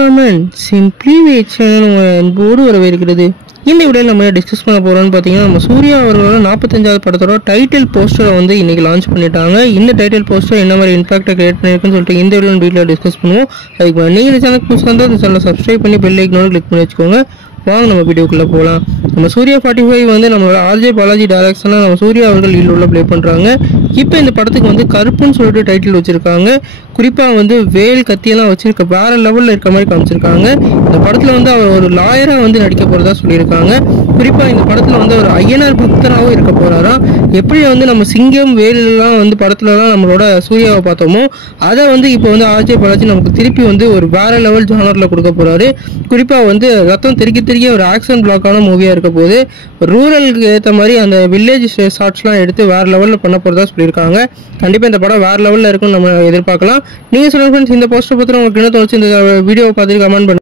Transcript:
Amen simply wait channel உங்கள் அன்போடு வரவேற்கிறது. இந்த வீடியோவில் நம்ம டிஸ்கஸ் பண்ண போகிறோம்னு பார்த்தீங்கன்னா, நம்ம சூர்யா அவர்களோட 45வது படத்தோட டைட்டில் போஸ்டரை வந்து இன்றைக்கி லான்ச் பண்ணிட்டாங்க. இந்த டைட்டில் போஸ்டர் என்ன மாதிரி இம்பாக்டை கிரியேட் பண்ணியிருக்குன்னு சொல்லிட்டு இந்த வீடியோவில் டிஸ்கஸ் பண்ணுவோம். அதுக்கு நீங்கள் இந்த சேனல் புதுசாக இருந்தால் இந்த சேனலை சப்ஸ்கிரைப் பண்ணி பெல் ஐக்கனோட கிளிக் பண்ணி வச்சுக்கோங்க. வாங்க நம்ம வீடியோக்குள்ளே போகலாம். நம்ம சூர்யா 45 வந்து நம்மளோட ஆர்ஜே பாலாஜி டைரக்ஷனில் நம்ம சூர்யா அவர்கள் ஈடுள்ள ப்ளே பண்ணுறாங்க. இப்போ இந்த படத்துக்கு வந்து கருப்புன்னு சொல்லிட்டு டைட்டில் வச்சுருக்காங்க. குறிப்பாக வந்து வேல் கத்தியெல்லாம் வச்சுருக்க வேறு லெவலில் இருக்க மாதிரி காமிச்சிருக்காங்க. இந்த படத்தில் வந்து அவர் ஒரு லாயராக வந்து நடிக்க போகிறதா சொல்லியிருக்காங்க. குறிப்பாக இந்த படத்தில் வந்து ஒரு ஐயனார் பக்தராகவும் இருக்க போகிறாராம். எப்படி வந்து நம்ம சிங்கம் வேலெல்லாம் வந்து படத்துலலாம் நம்மளோட சூர்யாவை பார்த்தோமோ அதை வந்து இப்போ வந்து ஆர்ஜே பாலாஜி நமக்கு திருப்பி வந்து ஒரு வேறு லெவல் ஜானரில் கொடுக்க போகிறாரு. குறிப்பாக வந்து ரத்தம் தெறிக்க ஒரு ஆக்ஷன் பிளாக்கான மூவியாக இருக்க போது ரூரலுக்கு ஏற்ற மாதிரி அந்த வில்லேஜ் ஷார்ட்ஸ்லாம் எடுத்து வேறு லெவலில் பண்ண போகிறதா சொல்லியிருக்காங்க. கண்டிப்பாக இந்த படம் வேறு லெவலில் இருக்குன்னு நம்ம எதிர்பார்க்கலாம். நீங்கள் சொல்லுங்கள் ஃப்ரெண்ட்ஸ், இந்த போஸ்டர் பற்றி உங்களுக்கு என்ன தோணுச்சு? இந்த வீடியோவை பார்த்துட்டு கமெண்ட் பண்ணுங்கள்.